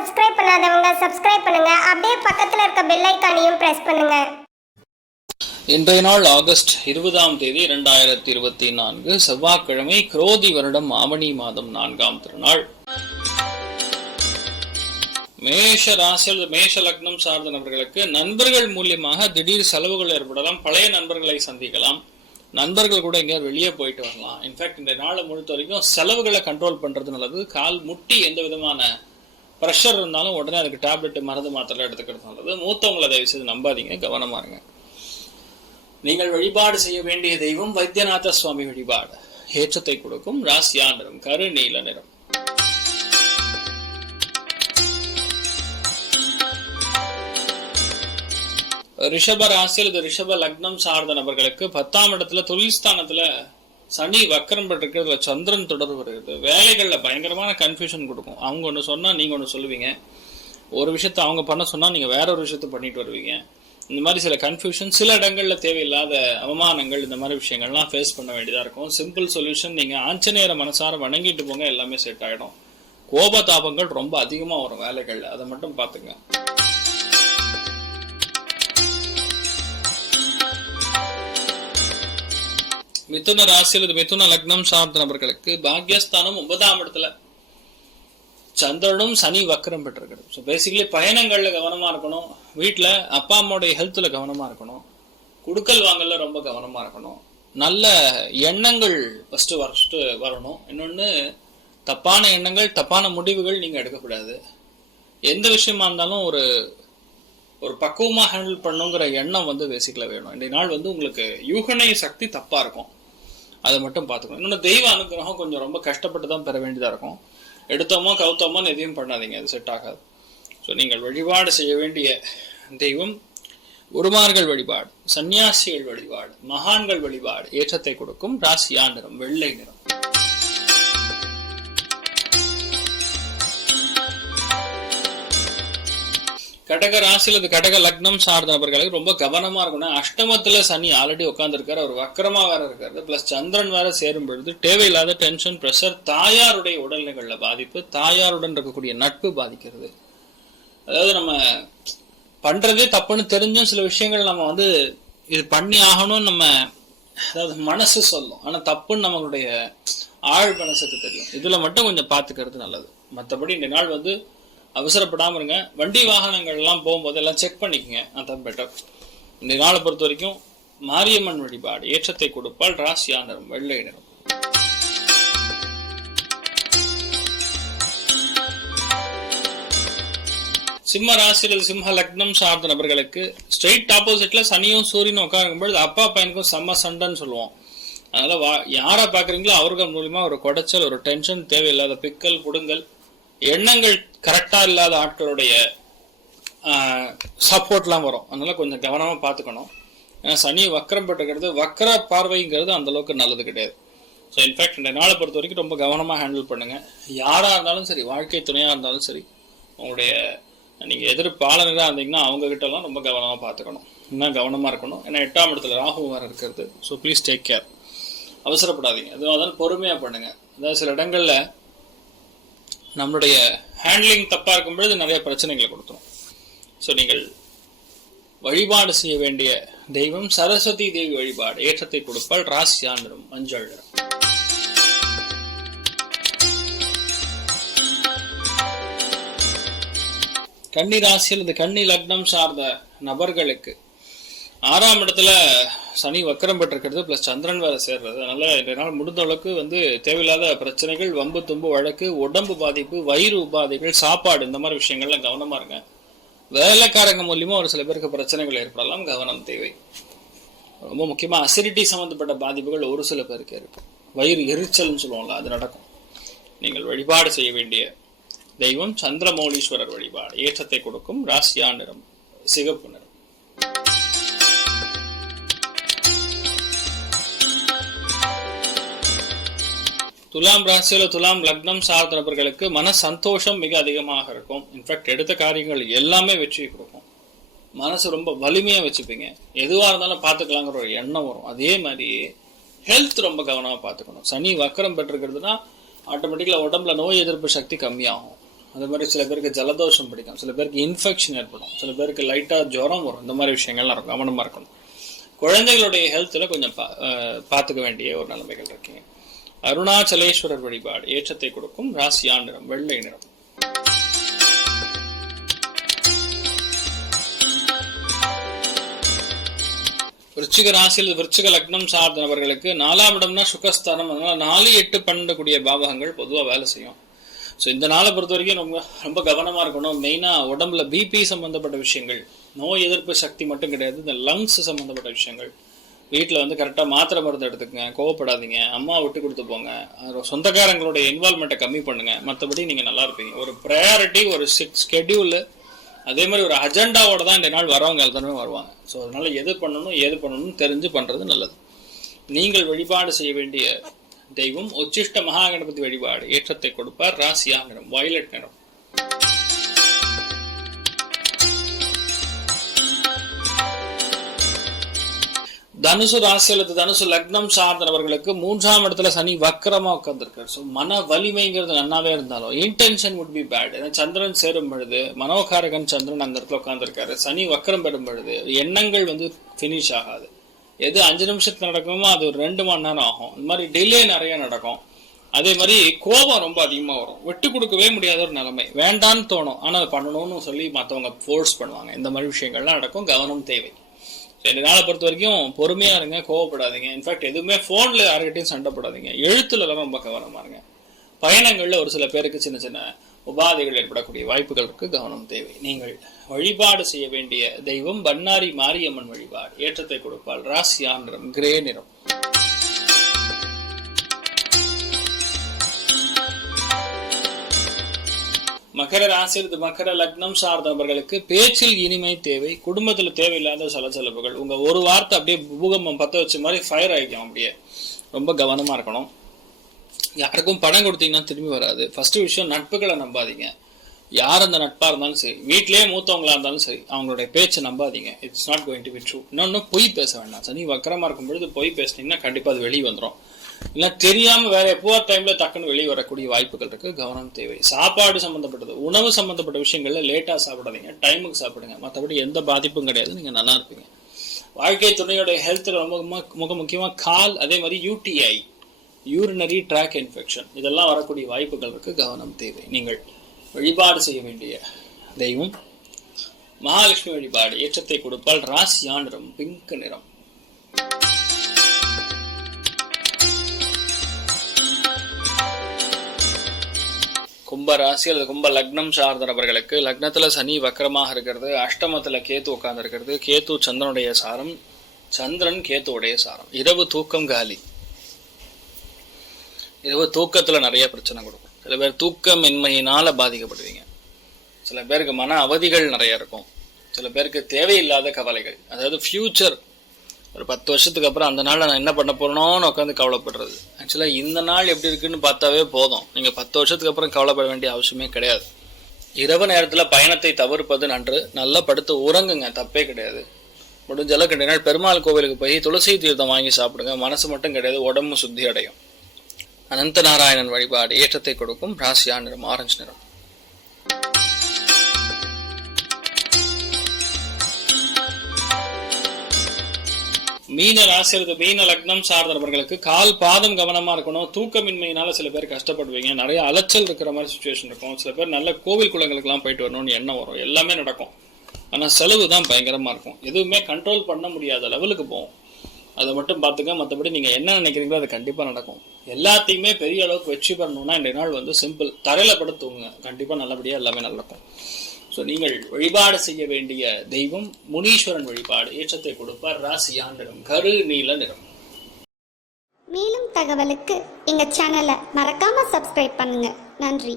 Subscribe பண்ணாதவங்க subscribe பண்ணுங்க. அப்படியே பக்கத்துல இருக்க பெல் ஐகானையும் பிரஸ் பண்ணுங்க. இன்றைய நாள் ஆகஸ்ட் 20ஆம் தேதி 2024 செவ்வாய்க்கிழமை, குரோதி வருடம் ஆவணி மாதம் 4ஆம் திருநாள். மேஷ ராசியில் மேஷ லக்னம் சார்ந்த நபர்களுக்கு நண்பர்கள் மூலியமாக திடீர் செலவுகள் ஏற்படலாம். பழைய நண்பர்களை சந்திக்கலாம். நண்பர்கள் கூட எங்கேயாவது வெளியே போயிட்டு வரலாம். இன்ஃபேக்ட் இந்த நாளை முழுத்த வரைக்கும் செலவுகளை கண்ட்ரோல் பண்றது நல்லது. கால் முட்டி எந்த விதமான ப்ரெஷர் இருந்தாலும் உடனே அதுக்கு டேப்லெட் மருந்து மாத்திரை எடுத்துக்கிறது நல்லது. மூத்தவங்களை தயவு செய்து நம்பாதீங்க, கவனமா இருங்க. நீங்கள் வழிபாடு செய்ய வேண்டிய தெய்வம் வைத்தியநாத சுவாமி வழிபாடு. ஏற்றத்தை கொடுக்கும். ராசியா நிறம் கருநீல நிறம். ரிஷப ராசியில் இது ரிஷப லக்னம் சார்ந்த நபர்களுக்கு 10ஆம் இடத்துல தொழில் ஸ்தானத்துல சனி வக்கரம் பெற்றிருக்கிறதுல சந்திரன் தொடர்பு வருகிறது. வேலைகள்ல பயங்கரமான கன்ஃபியூஷன் கொடுக்கும். அவங்க ஒன்று சொன்னா நீங்க ஒன்று சொல்லுவீங்க, ஒரு விஷயத்த அவங்க பண்ண சொன்னா நீங்க வேற ஒரு விஷயத்த பண்ணிட்டு வருவீங்க. இந்த மாதிரி சில கன்ஃபியூஷன், சில இடங்கள்ல தேவையில்லாத அவமானங்கள், இந்த மாதிரி விஷயங்கள்லாம் ஃபேஸ் பண்ண வேண்டியதா இருக்கும். சிம்பிள் சொல்யூஷன், நீங்க ஆஞ்சநேயரை மனசார வணங்கிட்டு போங்க, எல்லாமே செட் ஆகிடும். கோபதாபங்கள் ரொம்ப அதிகமா வரும் வேலைகள்ல, அதை மட்டும் பாத்துங்க. மிதுன ராசியில் இது மிதுன லக்னம் சார்ந்த நபர்களுக்கு பாக்யஸ்தானம் 9ஆம் இடத்துல சந்திரனும் சனி வக்கரம் பெற்றிருக்கிறது. ஸோ பேசிக்கலி பயணங்கள்ல கவனமா இருக்கணும். வீட்டுல அப்பா அம்மாவுடைய ஹெல்த்ல கவனமா இருக்கணும். குடுக்கல் வாங்கல ரொம்ப கவனமா இருக்கணும். நல்ல எண்ணங்கள் ஃபர்ஸ்ட் வரணும். இன்னொன்னு, தப்பான எண்ணங்கள், தப்பான முடிவுகள் நீங்க எடுக்கக்கூடாது. எந்த விஷயமா இருந்தாலும் ஒரு பக்குவமா ஹேண்டில் பண்ணுங்கிற எண்ணம் பேசிக்கல வேணும். இந்த நாள் உங்களுக்கு யூகனை சக்தி தப்பா இருக்கும், அதை மட்டும் பார்த்துக்கணும். இன்னொன்று, தெய்வ அனுகிரகம் கொஞ்சம் ரொம்ப கஷ்டப்பட்டு தான் பெற வேண்டியதாக இருக்கும். எடுத்தோமோ கவுத்தோமோ எதையும் பண்ணாதீங்க, அது செட் ஆகாது. ஸோ நீங்கள் வழிபாடு செய்ய வேண்டிய தெய்வம் குருமார்கள் வழிபாடு, சன்னியாசிகள் வழிபாடு, மகான்கள் வழிபாடு. ஏற்றத்தை கொடுக்கும். ராசியா நிறம் வெள்ளை நிறம். கடக ராசியில் இது கடக லக்னம் சார்ந்த நபர்களுக்கு ரொம்ப கவனமா இருக்கணும். அஷ்டமத்துல சனி ஆல்ரெடி உட்கார்ந்துருக்காரு, அவர் வக்கரமா வேற இருக்காரு, பிளஸ் சந்திரன் வேற சேரும் பொழுது தேவையில்லாத டென்ஷன், பிரஷர், தாயாருடைய உடல்நிலைகள்ல பாதிப்பு, தாயாருடன் இருக்கக்கூடிய நட்பு பாதிக்கிறது. அதாவது நம்ம பண்றதே தப்புன்னு தெரிஞ்சும் சில விஷயங்கள் நம்ம இது பண்ணி ஆகணும், நம்ம அதாவது மனசு சொல்லும், ஆனா தப்புன்னு நம்மளுடைய ஆழ் மனசுக்கு தெரியும். இதுல மட்டும் கொஞ்சம் பாத்துக்கிறது நல்லது. மற்றபடி இந்த நாள் அவசரப்படாம இருங்க. வண்டி வாகனங்கள் எல்லாம் போகும்போது எல்லாம் செக் பண்ணிக்கங்க, அதான் பெட்டர். இந்த நாளை பொறுத்த வரைக்கும் மாரியம்மன் வழிபாடு. ஏற்றத்தை கொடுப்பால். ராசியா நிறம் வெள்ளை நிறம். சிம்ம ராசியில் சிம்ம லக்னம் சார்ந்த நபர்களுக்கு ஸ்ட்ரெயிட் ஆப்போசிட்ல சனியும் சூரியனும் உட்காரும் பொழுது அப்பா பையனுக்கும் செம்ம சண்டைன்னு சொல்லுவோம். அதனால யாரா பாக்குறீங்களோ அவர்கள் மூலியமா ஒரு குடைச்சல், ஒரு டென்ஷன், தேவையில்லாத பிக்கல், புடுங்கல், எண்ணங்கள் கரெக்டா இல்லாத ஆட்களுடைய சப்போர்ட்லாம் வரும். அதனால கொஞ்சம் கவனமா பார்த்துக்கணும். ஏன்னா சனி வக்கரம் பெற்றுக்கிறது, வக்கர பார்வைங்கிறது அந்த அளவுக்கு நல்லது கிடையாது. ஸோ இன்ஃபேக்ட் இந்த நாளை பொறுத்த வரைக்கும் ரொம்ப கவனமா ஹேண்டில் பண்ணுங்க. யாரா இருந்தாலும் சரி, வாழ்க்கை துணையா இருந்தாலும் சரி, உங்களுடைய நீங்க எதிர்ப்பாளராக இருந்தீங்கன்னா அவங்க கிட்ட எல்லாம் ரொம்ப கவனமா பார்த்துக்கணும். இன்னும் கவனமா இருக்கணும். ஏன்னா 8ஆம் இடத்துல ராகு வேற இருக்கிறது. So please take care. அவசரப்படாதீங்க. அதுவும் பொறுமையா பண்ணுங்க. அதாவது சில இடங்கள்ல நம்மளுடைய ஹேண்ட்லிங் தப்பா இருக்கும் பொழுது நிறைய பிரச்சனைகளை கொடுத்துரும். ஸோ நீங்கள் வழிபாடு செய்ய வேண்டிய தெய்வம் சரஸ்வதி தேவி வழிபாடு. ஏற்றத்தை கொடுப்பால். ராசியா நிறம் மஞ்சள் நிறம். கன்னி ராசியில் இந்த கன்னி லக்னம் சார்ந்த நபர்களுக்கு 6ஆம் இடத்துல சனி வக்கரம் பெற்றிருக்கிறது, பிளஸ் சந்திரன் வேற சேர்றது. அதனால இதனால் முடிந்த அளவுக்கு தேவையில்லாத பிரச்சனைகள், வம்பு தும்பு வழக்கு, உடம்பு பாதிப்பு, வயிறு உபாதைகள், சாப்பாடு, இந்த மாதிரி விஷயங்கள்லாம் கவனமா இருங்க. வேலைக்காரங்க மூலியமா ஒரு சில பேருக்கு பிரச்சனைகள் ஏற்படலாம், கவனம் தேவை. ரொம்ப முக்கியமா அசிடிட்டி சம்பந்தப்பட்ட பாதிப்புகள் ஒரு சில பேருக்கு இருக்கு. வயிறு எரிச்சல்னு சொல்லுவாங்க, அது நடக்கும். நீங்கள் வழிபாடு செய்ய வேண்டிய தெய்வம் சந்திரமௌலீஸ்வரர் வழிபாடு. ஏற்றத்தை கொடுக்கும். ராசியா நிறம் சிகப்பு நிறம். துலாம் ராசியில துலாம் லக்னம் சார்ந்த நபர்களுக்கு மன சந்தோஷம் மிக அதிகமாக இருக்கும். இன்ஃபேக்ட் எடுத்த காரியங்கள் எல்லாமே வெற்றி கொடுக்கும். மனசு ரொம்ப வலிமையா வச்சுப்பீங்க. எதுவா இருந்தாலும் பாத்துக்கலாங்கிற ஒரு எண்ணம் வரும். அதே மாதிரி ஹெல்த் ரொம்ப கவனமா பாத்துக்கணும். சனி வக்கரம் பெற்றிருக்கிறதுனா ஆட்டோமேட்டிக்கலா உடம்புல நோய் எதிர்ப்பு சக்தி கம்மியாகும். அது மாதிரி சில பேருக்கு ஜலதோஷம் பிடிக்கும், சில பேருக்கு இன்ஃபெக்ஷன் ஏற்படும், சில பேருக்கு லைட்டாக ஜுரம் வரும். இந்த மாதிரி விஷயங்கள்லாம் இருக்கும், கவனமாக இருக்கணும். குழந்தைகளுடைய ஹெல்த்தில் கொஞ்சம் பார்த்துக்க வேண்டிய ஒரு நிலைமைகள் இருக்குங்க. அருணாச்சலேஸ்வரர் வழிபாடு ஏற்றத்தை கொடுக்கும். ராசியான் நிறம் வெள்ளை நிறம். விருச்சிக ராசியில் விருச்சிக லக்னம் சார்ந்த நபர்களுக்கு 4ஆம் இடம்னா சுகஸ்தானம். அதனால 4, 8, 12 கூடிய பாவகங்கள் பொதுவாக வேலை செய்யும். ஸோ இந்த நாளை பொறுத்த வரைக்கும் ரொம்ப கவனமாக இருக்கணும். மெயினாக உடம்புல பிபி சம்மந்தப்பட்ட விஷயங்கள், நோய் எதிர்ப்பு சக்தி மட்டும் கிடையாது, இந்த லங்ஸ் சம்மந்தப்பட்ட விஷயங்கள். வீட்டில் கரெக்டாக மாத்திரை மருந்து எடுத்துக்கங்க, கோவப்படாதீங்க, அம்மா விட்டு கொடுத்து போங்க, சொந்தக்காரங்களுடைய இன்வால்மெண்ட்டை கம்மி பண்ணுங்க. மற்றபடி நீங்கள் நல்லா இருப்பீங்க. ஒரு ப்ரையாரிட்டி, ஒரு ஸ்கெடியூலு, அதே மாதிரி ஒரு அஜெண்டாவோட தான் இந்த நாள் வரவங்க எல்லாருமே வருவாங்க. ஸோ அதனால எது பண்ணணும் ஏது பண்ணணும்னு தெரிஞ்சு பண்ணுறது நல்லது. நீங்கள் வழிபாடு செய்ய வேண்டிய தெய்வம் உச்சிஷ்ட மகாகணபதி வழிபாடு ஏற்றத்தை கொடுப்பார். ராசியா நிறம் வயலட் நிறம். தனுசு ராசி அல்லது தனுசு லக்னம் சார்ந்தவர்களுக்கு 3ஆம் இடத்துல சனி வக்கரமா உட்கார்ந்துருக்காரு. ஸோ மன வலிமைங்கிறது நன்னாவே இருந்தாலும் இன்டென்ஷன் வுட் பி பேட். ஏன்னா சந்திரன் சேரும் பொழுது, மனோகாரகன் சந்திரன் அந்த இடத்துல உட்கார்ந்துருக்காரு. சனி வக்கரம் பெறும் பொழுது எண்ணங்கள் ஃபினிஷ் ஆகாது. எது 5 நிமிஷத்துக்கு நடக்குமோ அது ஒரு 2 மணி நேரம் ஆகும். இந்த மாதிரி டிலே நிறைய நடக்கும். அதே மாதிரி கோபம் ரொம்ப அதிகமாக வரும். விட்டு கொடுக்கவே முடியாத ஒரு நிலைமை. வேண்டான்னு தோணும், ஆனால் அது பண்ணணும்னு சொல்லி மற்றவங்க ஃபோர்ஸ் பண்ணுவாங்க. இந்த மாதிரி விஷயங்கள்லாம் நடக்கும். கவனம் தேவை. ரெண்டு நாளை பொறுத்த வரைக்கும் பொறுமையா இருங்க, கோவப்படாதீங்க. இன்ஃபேக்ட் எதுவுமே போன்ல யாருக்கிட்டையும் சண்டை போடாதீங்க. எழுத்துல எல்லாம் ரொம்ப கவனமா இருங்க. பயணங்கள்ல ஒரு சில பேருக்கு சின்ன சின்ன உபாதைகள் ஏற்படக்கூடிய வாய்ப்புகள் இருக்கு, கவனம் தேவை. நீங்கள் வழிபாடு செய்ய வேண்டிய தெய்வம் பண்ணாரி மாரியம்மன் வழிபாடு ஏற்றத்தை கொடுப்பாள். ராசியா நிறம் கிரே நிறம். மகர ராசி மகர லக்னம் சார்ந்தவர்களுக்கு பேச்சில் இனிமை தேவை. குடும்பத்துல தேவையில்லாத சலசலப்புகள். உங்க ஒரு வார்த்தை அப்படியே பூகம்பம் பத்த வச்ச மாதிரி ஃபயர் ஆகிக்கும். அப்படியே ரொம்ப கவனமா இருக்கணும். யாருக்கும் பணம் கொடுத்தீங்கன்னா திரும்பி வராது. ஃபர்ஸ்ட் விஷயம், நட்புகளை நம்பாதீங்க. யார் அந்த நட்பா இருந்தாலும் சரி, வீட்டிலேயே மூத்தவங்களா இருந்தாலும் சரி, அவங்களுடைய பேச்சை நம்பாதீங்க. It's not going to be true. இன்னொன்னு, பொய் பேச வேண்டாம். சனி வக்கரமா இருக்கும் பொழுது பொய் பேசினீங்கன்னா கண்டிப்பா அது வெளியே வந்துடும். இல்லை தெரியாம வேற எப்போ டைம்ல டக்குன்னு வெளியே வரக்கூடிய வாய்ப்புகள் இருக்கு, கவனம் தேவை. சாப்பாடு சம்பந்தப்பட்டது, உணவு சம்பந்தப்பட்ட விஷயங்கள்ல லேட்டா சாப்பிடாதீங்க, டைமுக்கு சாப்பிடுங்க. மற்றபடி எந்த பாதிப்பும் கிடையாது, நீங்க நல்லா இருப்பீங்க. வாழ்க்கை துணையோட ஹெல்த் ரொம்ப முக்கியமா கால், அதே மாதிரி யூடிஐ, யூரினரி ட்ராக் இன்ஃபெக்ஷன், இதெல்லாம் வரக்கூடிய வாய்ப்புகள் இருக்கு, கவனம் தேவை. நீங்கள் வழிபாடு செய்ய வேண்டிய தெய்வம் மகாலட்சுமி வழிபாடு ஏற்றத்தை கொடுப்பால். ராசியா நிறம் பிங்க் நிறம். கும்ப ராசி அல்லது கும்ப லக்னம் சார்ந்த நபர்களுக்கு லக்னத்துல சனி வக்கரமாக இருக்கிறது, அஷ்டமத்துல கேத்து உட்கார்ந்து இருக்கிறது. கேத்து சந்திரனுடைய சாரம், சந்திரன் கேத்துவுடைய சாரம். இரவு தூக்கம் காலி. இரவு தூக்கத்துல நிறைய பிரச்சனை கொடுக்கும். சில பேர் தூக்கமின்மையினால பாதிக்கப்படுவீங்க. சில பேருக்கு மன அவதிகள் நிறைய இருக்கும். சில பேருக்கு தேவையில்லாத கவலைகள், அதாவது ஃபியூச்சர், ஒரு 10 வருஷத்துக்கு அப்புறம் அந்த நாள் நான் என்ன பண்ண போறேனோன்னு உட்காந்து கவலைப்படுறது. ஆக்சுவலாக இந்த நாள் எப்படி இருக்குன்னு பார்த்தாவே போதும். நீங்கள் 10 வருஷத்துக்கு அப்புறம் கவலைப்பட வேண்டிய அவசியமே கிடையாது. இரவு நேரத்தில் பயணத்தை தவிர்ப்பது நன்று. நல்லா படுத்து உறங்குங்க, தப்பே கிடையாது. முடிஞ்ச அளவுக்கு 2 நாள் பெருமாள் கோவிலுக்கு போய் துளசி தீர்த்தம் வாங்கி சாப்பிடுங்க. மனசு மட்டும் கிடையாது, உடம்பு சுத்தி அடையும். அனந்த நாராயணன் வழிபாடு ஏற்றத்தை கொடுக்கும். ராசியா நிறம் ஆரஞ்சு நிறம். மீன ராசி அல்லது மீன லக்னம் சார்ந்தவர்களுக்கு கால் பாதம் கவனமா இருக்கணும். தூக்கமின்மையினால சில பேர் கஷ்டப்படுவீங்க. நிறைய அலைச்சல் இருக்கிற மாதிரி சுச்சுவேஷன் இருக்கும். சில பேர் நல்ல கோவில் குளங்களுக்கெல்லாம் போயிட்டு வரணும்னு எண்ணம் வரும். எல்லாமே நடக்கும், ஆனால் செலவு தான் பயங்கரமா இருக்கும். எதுவுமே கண்ட்ரோல் பண்ண முடியாத லெவலுக்கு போகும். அதை மட்டும் பார்த்துக்க. மற்றபடி நீங்க என்ன நினைக்கிறீங்களோ அது கண்டிப்பா நடக்கும். எல்லாத்தையுமே பெரிய அளவுக்கு வெற்றி பண்ணணும்னா இந்த நாள் சிம்பிள், தரையில படுத்துவங்க, கண்டிப்பா நல்லபடியா எல்லாமே நடக்கும். ஸோ நீங்கள் வழிபாடு செய்ய வேண்டிய தெய்வம் முனீஸ்வரன் வழிபாடு ஏற்றத்தை கொடுப்பார். ராசியா நிறம் கரு நீல நிறம். மேலும் தகவலுக்கு எங்க சேனலை மறக்காம சப்ஸ்கிரைப் பண்ணுங்க. நன்றி.